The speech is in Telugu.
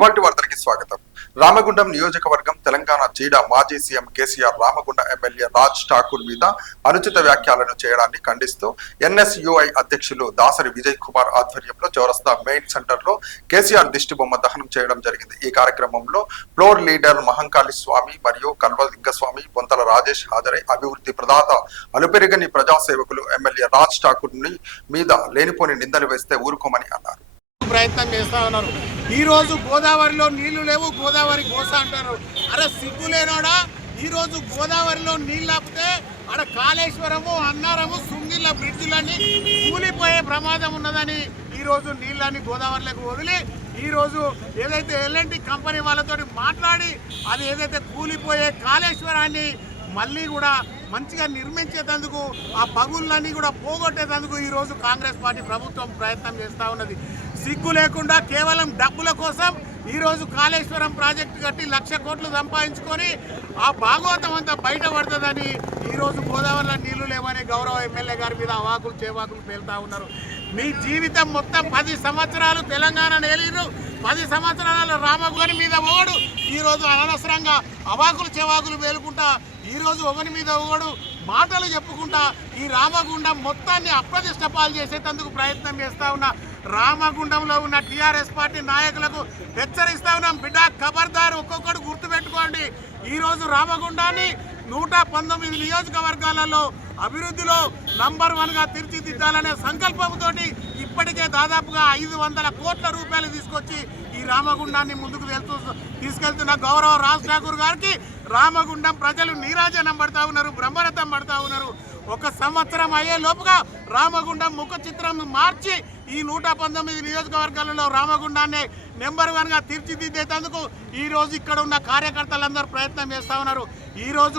ఇవాల్టి వార్తలకి స్వాగతం. రామగుండం నియోజకవర్గం తెలంగాణ జీడ మాజీ సీఎం కేసీఆర్ రామగుండ ఎమ్మెల్యే రాజ్ ఠాకూర్ మీద అనుచిత వ్యాఖ్యలను చేయడాన్ని ఖండిస్తూ ఎన్ఎస్యుఐ అధ్యక్షులు దాసరి విజయ్ కుమార్ ఆధ్వర్యంలో చౌరస్తా మెయిన్ సెంటర్ లో కేసీఆర్ దిష్టిబొమ్మ దహనం చేయడం జరిగింది. ఈ కార్యక్రమంలో ఫ్లోర్ లీడర్ మహంకాళి స్వామి మరియు కల్వలింగస్వామి, పొంతల రాజేష్ హాజరై అభివృద్ధి ప్రదాత అలుపెరగని ప్రజాసేవకులు ఎమ్మెల్యే రాజ్ ఠాకూర్ మీద లేనిపోని నిందలు వేస్తే ఊరుకోమని అన్నారు. ప్రయత్నం చేస్తా ఉన్నారు. ఈ రోజు గోదావరిలో నీళ్లు లేవు, గోదావరి కోస అంటారు. అరే సిగ్గులేనోడా, ఈ రోజు గోదావరిలో నీళ్ళు ఆపితే అక్కడ కాళేశ్వరము, అన్నారము, సుంగిళ్ళ బ్రిడ్జిలన్నీ కూలిపోయే ప్రమాదం ఉన్నదని ఈ రోజు నీళ్ళని గోదావరిలోకి వదిలి ఈ రోజు ఏదైతే ఎల్ఎన్టీ కంపెనీ వాళ్ళతో మాట్లాడి అది ఏదైతే కూలిపోయే కాళేశ్వరాన్ని మళ్ళీ కూడా మంచిగా నిర్మించేందుకు, ఆ పగుళ్ళన్నీ కూడా పోగొట్టేందుకు ఈరోజు కాంగ్రెస్ పార్టీ ప్రభుత్వం ప్రయత్నం చేస్తూ ఉన్నది. సిగ్గు లేకుండా కేవలం డబ్బుల కోసం ఈరోజు కాళేశ్వరం ప్రాజెక్టు కట్టి 1,00,000 కోట్లు సంపాదించుకొని ఆ భాగవతం అంతా బయటపడుతుందని ఈరోజు గోదావరిలో నీళ్లు లేవని గౌరవ ఎమ్మెల్యే గారి మీద అవాకులు చేవాకులు పేలుతా ఉన్నారు. మీ జీవితం మొత్తం 10 సంవత్సరాలు తెలంగాణ నేలీరు, 10 సంవత్సరాల రామగుండం మీద ఓడు ఈరోజు అనవసరంగా అవాకులు చెవాకులు వేలుకుంటా ఈరోజు ఒకరి మీద ఒకడు మాటలు చెప్పుకుంటా ఈ రామగుండం మొత్తాన్ని అప్రతిష్ట పాలు చేసేందుకు ప్రయత్నం చేస్తూ ఉన్నా రామగుండంలో ఉన్న టీఆర్ఎస్ పార్టీ నాయకులకు హెచ్చరిస్తా ఉన్నాం. బిడ్డ ఖబర్దారు, ఒక్కొక్కడు గుర్తుపెట్టుకోండి. ఈరోజు రామగుండాన్ని 119 నియోజకవర్గాలలో అభివృద్ధిలో నంబర్ 1గా తీర్చిదిద్దాలనే సంకల్పంతో ఇప్పటికే దాదాపుగా 500 కోట్ల రూపాయలు తీసుకొచ్చి ఈ రామగుండాన్ని ముందుకు తీసుకెళ్తున్న గౌరవ రాజ్ ఠాకూర్ గారికి రామగుండం ప్రజలు నీరాజనం పడతా ఉన్నారు, బ్రహ్మరథం పడతా ఉన్నారు. 1 సంవత్సరం అయ్యే లోపుగా రామగుండం ముఖ చిత్రం మార్చి ఈ 119 నియోజకవర్గాలలో రామగుండాన్ని నెంబర్ 1గా తీర్చిదిద్దేందుకు ఈ రోజు ఇక్కడ ఉన్న కార్యకర్తలందరూ ప్రయత్నం చేస్తా ఉన్నారు. ఈ రోజు